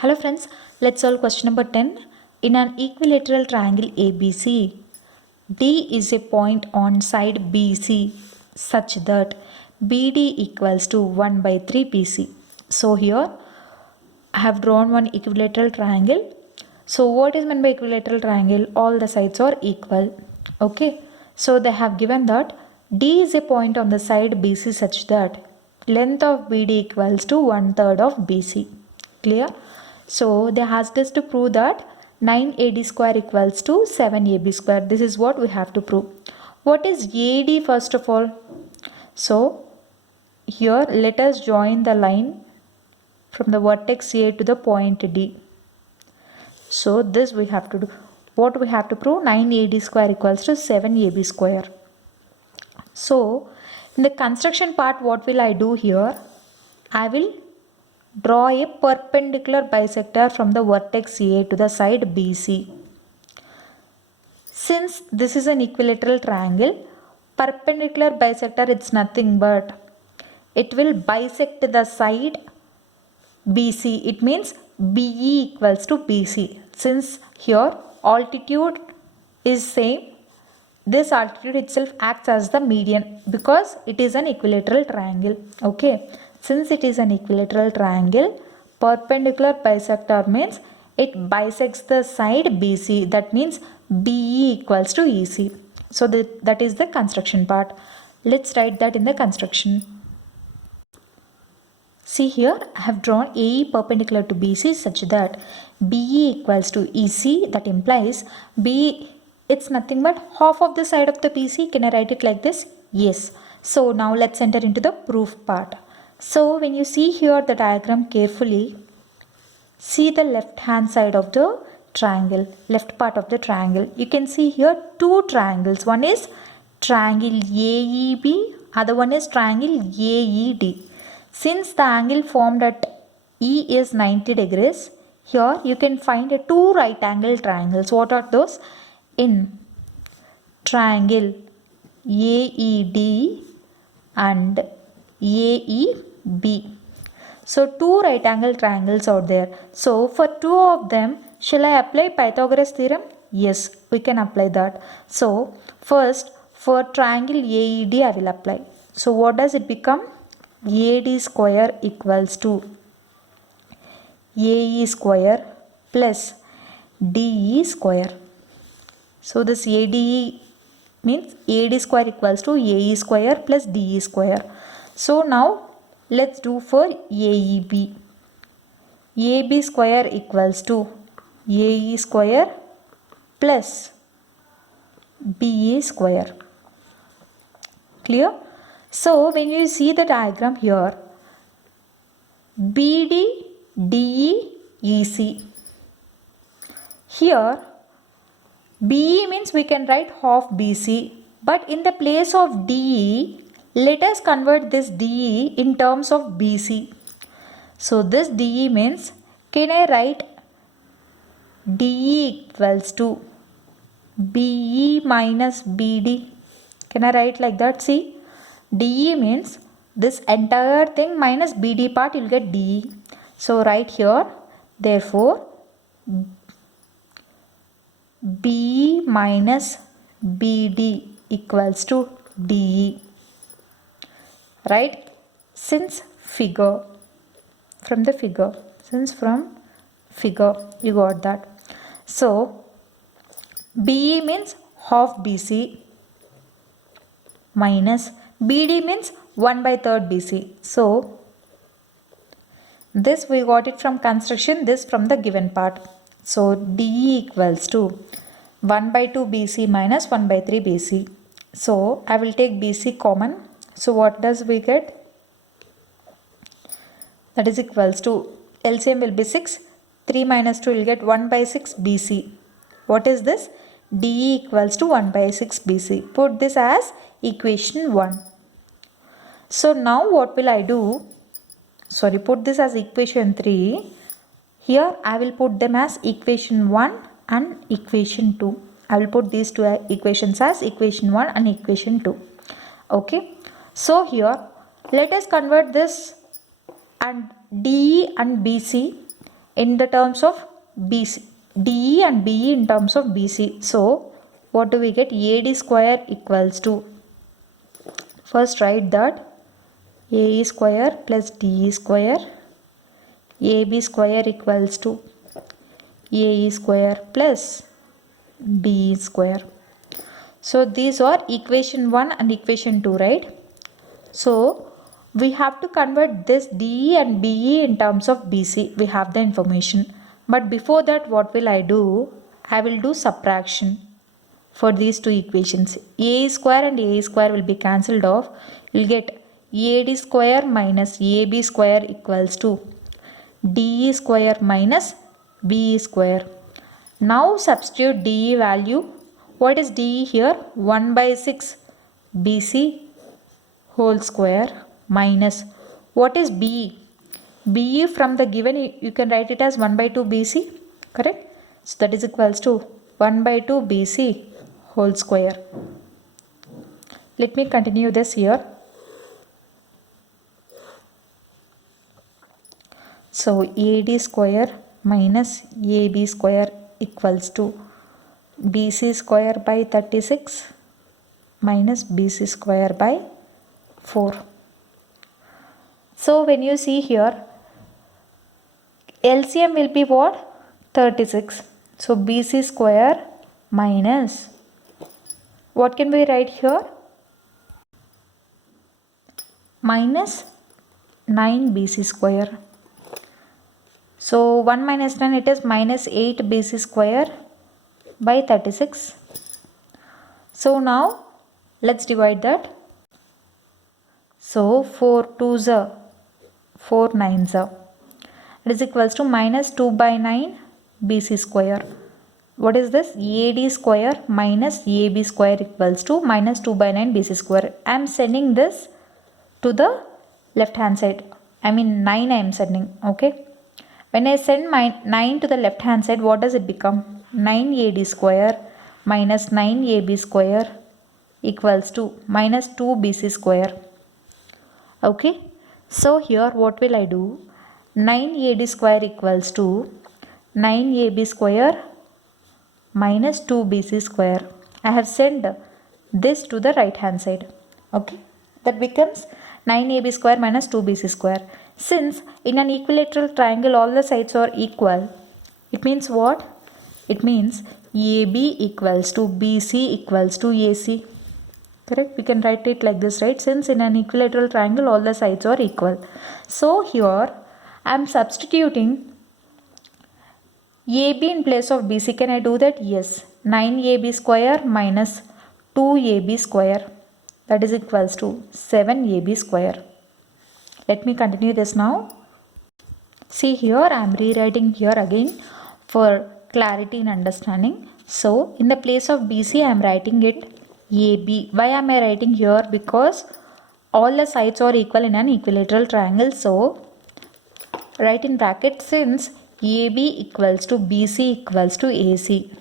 Hello friends, let's solve question number 10. In an equilateral triangle ABC, D is a point on side BC such that BD equals to 1 by 3 BC. So here I have drawn one equilateral triangle. So what is meant by equilateral triangle? All the sides are equal. Okay. So they have given that D is a point on the side BC such that length of BD equals to 1/3 of BC. Clear? So they asked us to prove that 9AD square equals to 7AB square. This is what we have to prove. What is AD first of all? So here let us join the line from the vertex A to the point D. So this we have to do. What we have to prove? 9AD square equals to 7AB square. So in the construction part, what will I do here? I will draw a perpendicular bisector from the vertex A to the side BC. Since this is an equilateral triangle, perpendicular bisector it's nothing but it will bisect the side BC. It means BE equals to BC. Since here altitude is same, this altitude itself acts as the median because it is an equilateral triangle. Okay. Since it is an equilateral triangle, perpendicular bisector means it bisects the side BC. That means BE equals to EC. So that is the construction part. Let's write that in the construction. See here, I have drawn AE perpendicular to BC such that BE equals to EC. That implies BE, it's nothing but half of the side of the BC. Can I write it like this? Yes. So now let's enter into the proof part. So when you see here the diagram carefully, see the left hand side of the triangle, left part of the triangle. You can see here two triangles. One is triangle AEB, other one is triangle AED. Since the angle formed at E is 90 degrees, here you can find two right angle triangles. What are those? In triangle AED and AEB. So two right angle triangles are there. So for two of them, shall I apply Pythagoras theorem? Yes, we can apply that. So first for triangle AED I will apply. So what does it become? AD square equals to AE square plus DE square. So this ADE means AD square equals to AE square plus DE square. So now let's do for AEB. AB square equals to AE square plus BE square. Clear? So when you see the diagram here, BD, DE, EC. Here BE means we can write half BC, but in the place of DE, let us convert this DE in terms of BC. So this DE means, can I write DE equals to BE minus BD? Can I write like that? See, DE means this entire thing minus BD part, you'll get DE. So right here, therefore, BE minus BD equals to DE. Right? Since from figure, you got that. So BE means half BC minus BD means 1 by 3rd BC. So this we got it from construction, this from the given part. So DE equals to 1 by 2 BC minus 1 by 3 BC. So I will take BC common. So what does we get? That is equals to LCM will be 6. 3 minus 2 will get 1 by 6 BC. What is this? DE equals to 1 by 6 BC. Put this as equation 1. So now what will I do? Put this as equation 3. Here I will put them as equation 1 and equation 2. I will put these two equations as equation 1 and equation 2. Okay. So here let us convert this and DE and BC in the terms of BC, DE and BE in terms of BC. So what do we get? AD square equals to, first write that AE square plus DE square, AB square equals to AE square plus BE square. So these are equation 1 and equation 2, right? So we have to convert this DE and BE in terms of BC. We have the information. But before that, what will I do? I will do subtraction for these two equations. AE square and AE square will be cancelled off. You will get AD square minus AB square equals to DE square minus BE square. Now substitute DE value. What is DE here? 1 by 6 BC whole square minus, what is BE? BE from the given, you can write it as 1 by 2 BC, correct? So that is equals to 1 by 2 BC whole square. Let me continue this here. So AD square minus AB square equals to BC square by 36 minus BC square by 4. So when you see here, LCM will be what? 36. So BC square minus, what can we write here? Minus 9 BC square. So 1 minus 9, it is minus 8 BC square by 36. So now let's divide that. So 4 2s are 4 9s are. It is equals to minus 2 by 9 BC square. What is this? AD square minus AB square equals to minus 2 by 9 BC square. I am sending this to the left hand side. I mean 9 I am sending. Okay. When I send my 9 to the left hand side, what does it become? 9 AD square minus 9 AB square equals to minus 2 BC square. Okay. So here what will I do? 9 AD square equals to 9 AB square minus 2 BC square. I have sent this to the right hand side. Okay. That becomes 9 AB square minus 2 BC square. Since in an equilateral triangle all the sides are equal, it means what? It means AB equals to BC equals to AC. Correct? We can write it like this, right? Since in an equilateral triangle all the sides are equal. So here I am substituting AB in place of BC. Can I do that? Yes. 9AB square minus 2AB square, that is equals to 7AB square. Let me continue this now. See here, I am rewriting here again for clarity and understanding. So in the place of BC I am writing it AB. Why am I writing here? Because all the sides are equal in an equilateral triangle. So write in bracket, since AB equals to BC equals to AC.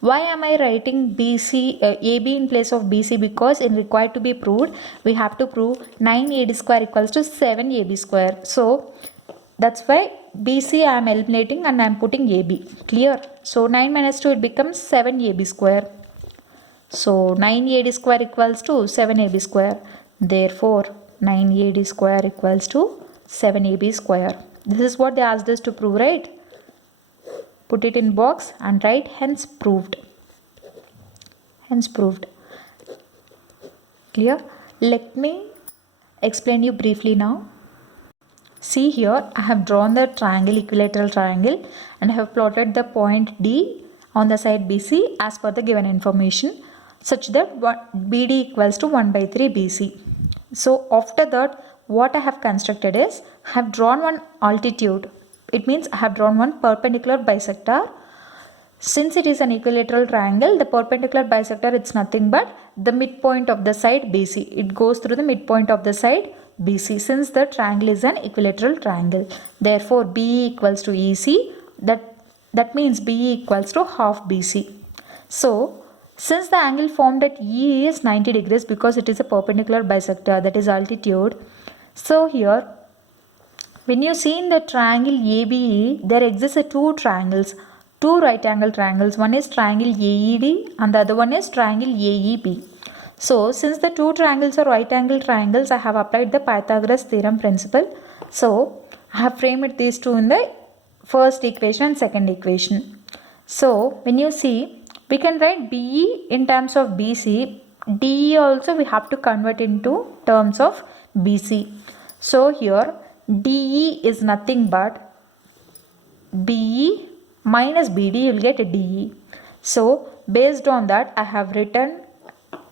Why am I writing AB in place of BC? Because in required to be proved, we have to prove 9AD square equals to 7AB square. So that's why BC I am eliminating and I am putting AB. Clear? So 9 minus 2, it becomes 7AB square. So 9AD square equals to 7AB square. Therefore 9AD square equals to 7AB square. This is what they asked us to prove, right? Put it in box and write hence proved. Hence proved. Clear? Let me explain you briefly now. See here, I have drawn the triangle, equilateral triangle, and I have plotted the point D on the side BC as per the given information, such that BD equals to 1 by 3 BC. So after that, what I have constructed is, I have drawn one altitude. It means I have drawn one perpendicular bisector. Since it is an equilateral triangle, the perpendicular bisector, it's nothing but the midpoint of the side BC. It goes through the midpoint of the side BC, since the triangle is an equilateral triangle. Therefore BE equals to EC. That means BE equals to half BC. So since the angle formed at E is 90 degrees because it is a perpendicular bisector, that is altitude. So here When you see in the triangle ABE, there exists two triangles, two right angle triangles. One is triangle AED and the other one is triangle AEB. So, since the two triangles are right angle triangles, I have applied the Pythagoras theorem principle. So, I have framed these two in the first equation and second equation. So, when you see, we can write BE in terms of BC. DE also we have to convert into terms of BC. So, here DE is nothing but BE minus BD, you will get DE. So, based on that, I have written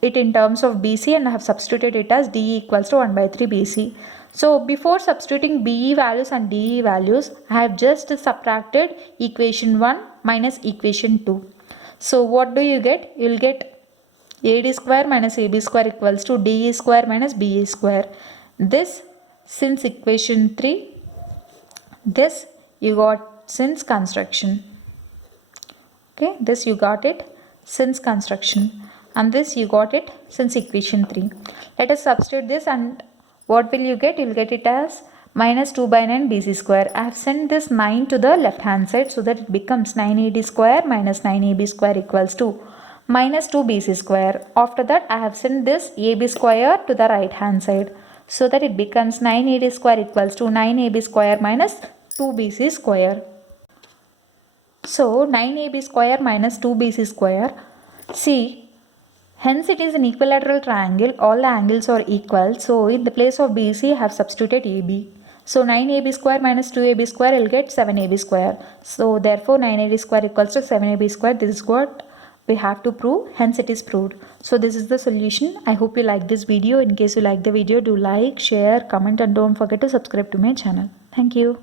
it in terms of BC and I have substituted it as DE equals to 1 by 3 BC. So, before substituting BE values and DE values, I have just subtracted equation 1 minus equation 2. So, what do you get? You will get AD square minus AB square equals to DE square minus BE square. This since equation 3, this you got since construction. Okay, this you got it since construction and this you got it since equation 3. Let us substitute this and what will you get? You will get it as minus 2 by 9 BC square. I have sent this 9 to the left hand side so that it becomes 9AD square minus 9AB square equals to minus 2 BC square. After that I have sent this AB square to the right hand side so that it becomes 9AD square equals to 9AB square minus 2 BC square. So 9AB square minus 2BC square. See, hence it is an equilateral triangle. All the angles are equal. So in the place of BC I have substituted AB. So 9AB square minus 2AB square will get 7AB square. So therefore 9AB square equals to 7AB square. This is what we have to prove. Hence it is proved. So this is the solution. I hope you like this video. In case you like the video, do like, share, comment and don't forget to subscribe to my channel. Thank you.